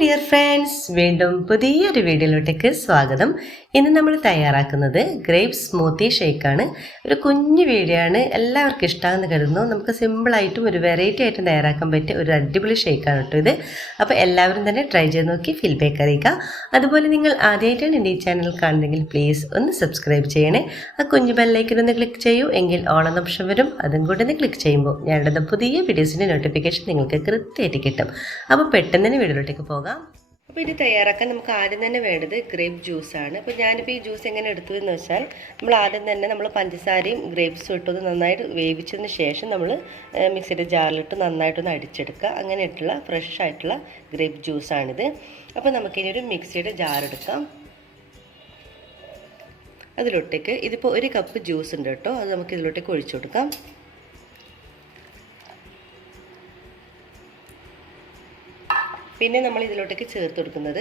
Dear friends, വീണ്ടും പുതിയൊരു വീഡിയോയിലോട്ടേക്ക് സ്വാഗതം. ഇന്ന് നമ്മൾ തയ്യാറാക്കുന്നത് ഗ്രേപ്പ് സ്മൂത്തി ഷേക്കാണ്. ഒരു കുഞ്ഞു വീഡിയോ ആണ്, എല്ലാവർക്കും ഇഷ്ടമാണെന്ന് കരുതുന്നു. നമുക്ക് സിമ്പിളായിട്ടും ഒരു വെറൈറ്റി ആയിട്ടും തയ്യാറാക്കാൻ പറ്റിയ ഒരു അടിപൊളി ഷേക്കാണ് കേട്ടോ ഇത്. അപ്പോൾ എല്ലാവരും തന്നെ ട്രൈ ചെയ്ത് നോക്കി ഫീഡ്ബാക്ക് അറിയിക്കുക. അതുപോലെ നിങ്ങൾ ആദ്യമായിട്ടാണ് എൻ്റെ ഈ ചാനൽ കാണുന്നതെങ്കിൽ പ്ലീസ് ഒന്ന് സബ്സ്ക്രൈബ് ചെയ്യണേ. ആ കുഞ്ഞു ബെല്ലൈക്കൻ ഒന്ന് ക്ലിക്ക് ചെയ്യൂ, എങ്കിൽ ഓൾ എന്ന ഓപ്ഷൻ വരും. അതും കൂടെ ഒന്ന് ക്ലിക്ക് ചെയ്യുമ്പോൾ ഞാനിടുന്ന പുതിയ വീഡിയോസിൻ്റെ നോട്ടിഫിക്കേഷൻ നിങ്ങൾക്ക് കൃത്യമായിട്ട് കിട്ടും. അപ്പോൾ പെട്ടെന്ന് തന്നെ വീഡിയോയിലോട്ടേക്ക് പോകാം. അപ്പോൾ ഇത് തയ്യാറാക്കാൻ നമുക്ക് ആദ്യം തന്നെ വേണ്ടത് ഗ്രേപ്പ് ജ്യൂസാണ്. അപ്പോൾ ഞാനിപ്പോൾ ഈ ജ്യൂസ് എങ്ങനെ എടുത്തതെന്ന് വെച്ചാൽ, നമ്മൾ ആദ്യം തന്നെ നമ്മൾ പഞ്ചസാരയും ഗ്രേപ്സും ഇട്ടത് നന്നായിട്ട് വേവിച്ചതിന് ശേഷം നമ്മൾ മിക്സിയുടെ ജാറിലിട്ട് നന്നായിട്ടൊന്ന് അടിച്ചെടുക്കുക. അങ്ങനെയായിട്ടുള്ള ഫ്രഷ് ആയിട്ടുള്ള ഗ്രേപ്പ് ജ്യൂസാണിത്. അപ്പോൾ നമുക്കിനി ഒരു മിക്സിയുടെ ജാർ എടുക്കാം. അതിലോട്ടേക്ക് ഇതിപ്പോൾ 1 കപ്പ് ജ്യൂസ് ഉണ്ട് കേട്ടോ, അത് നമുക്ക് ഇതിലോട്ടേക്ക് ഒഴിച്ചു കൊടുക്കാം. പിന്നെ നമ്മൾ ഇതിലോട്ടേക്ക് ചേർത്ത് കൊടുക്കുന്നത്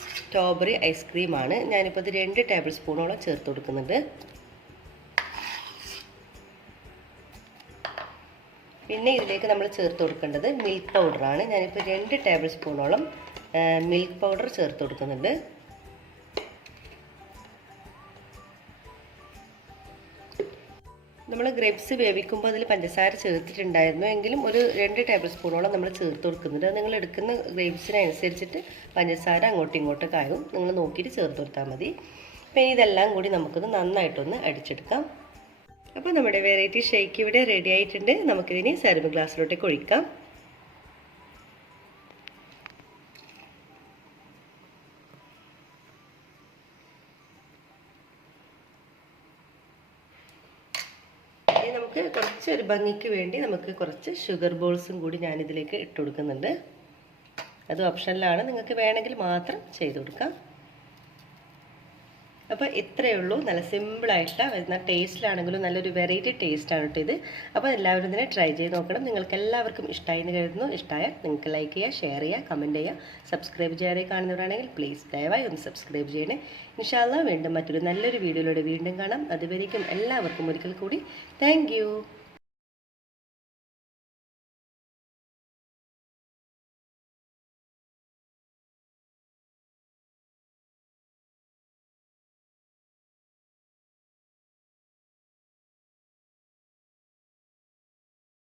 സ്ട്രോബെറി ഐസ്ക്രീമാണ്. ഞാനിപ്പോൾ ഇത് 2 ടേബിൾ സ്പൂണോളം ചേർത്ത് കൊടുക്കുന്നുണ്ട്. പിന്നെ ഇതിലേക്ക് നമ്മൾ ചേർത്ത് കൊടുക്കേണ്ടത് മിൽക്ക് പൗഡറാണ്. ഞാനിപ്പോൾ 2 ടേബിൾ സ്പൂണോളം മിൽക്ക് പൗഡർ ചേർത്ത് കൊടുക്കുന്നുണ്ട്. നമ്മൾ ഗ്രേപ്സ് വേവിക്കുമ്പോൾ അതിൽ പഞ്ചസാര ചേർത്തിട്ടുണ്ടായിരുന്നു, എങ്കിലും ഒരു 2 ടേബിൾ സ്പൂണോളം നമ്മൾ ചേർത്ത് കൊടുക്കുന്നുണ്ട്. നിങ്ങൾ എടുക്കുന്ന ഗ്രേപ്സിനനുസരിച്ചിട്ട് പഞ്ചസാര അങ്ങോട്ടും ഇങ്ങോട്ടൊക്കെ ആകും, നിങ്ങൾ നോക്കിയിട്ട് ചേർത്ത് കൊടുത്താൽ മതി. അപ്പോൾ ഇതെല്ലാം കൂടി നമുക്കൊന്ന് നന്നായിട്ടൊന്ന് അടിച്ചെടുക്കാം. അപ്പോൾ നമ്മുടെ വെറൈറ്റി ഷേക്ക് ഇവിടെ റെഡി ആയിട്ടുണ്ട്. നമുക്കിതിന് സെർവിങ് ഗ്ലാസ്സിലോട്ടേക്ക് ഒഴിക്കാം. നമുക്ക് കുറച്ചൊരു ഭംഗിക്ക് വേണ്ടി നമുക്ക് കുറച്ച് ഷുഗർ ബോൾസും കൂടി ഞാനിതിലേക്ക് ഇട്ട് കൊടുക്കുന്നുണ്ട്. അത് ഓപ്ഷനിലാണ്, നിങ്ങൾക്ക് വേണമെങ്കിൽ മാത്രം ചെയ്ത് കൊടുക്കാം. അപ്പോൾ ഇത്രയേ ഉള്ളൂ. നല്ല സിമ്പിളായിട്ട് വരുന്ന ടേസ്റ്റിലാണെങ്കിലും നല്ലൊരു വെറൈറ്റി ടേസ്റ്റാണ് കേട്ടോ ഇത്. അപ്പോൾ എല്ലാവരും ഇതിനെ ട്രൈ ചെയ്ത് നോക്കണം. നിങ്ങൾക്ക് എല്ലാവർക്കും ഇഷ്ടമായി എന്ന് കരുതുന്നു. ഇഷ്ടമായാൽ നിങ്ങൾക്ക് ലൈക്ക് ചെയ്യുക, ഷെയർ ചെയ്യുക, കമൻറ്റ് ചെയ്യുക. സബ്സ്ക്രൈബ് ചെയ്യാതെ കാണുന്നവരാണെങ്കിൽ പ്ലീസ് ദയവായി ഒന്ന് സബ്സ്ക്രൈബ് ചെയ്യണേ. ഇൻഷാ അല്ലാഹ് വീണ്ടും മറ്റൊരു നല്ലൊരു വീഡിയോയിലൂടെ വീണ്ടും കാണാം. അതുവരേക്കും എല്ലാവർക്കും ഒരിക്കൽ കൂടി താങ്ക് യു.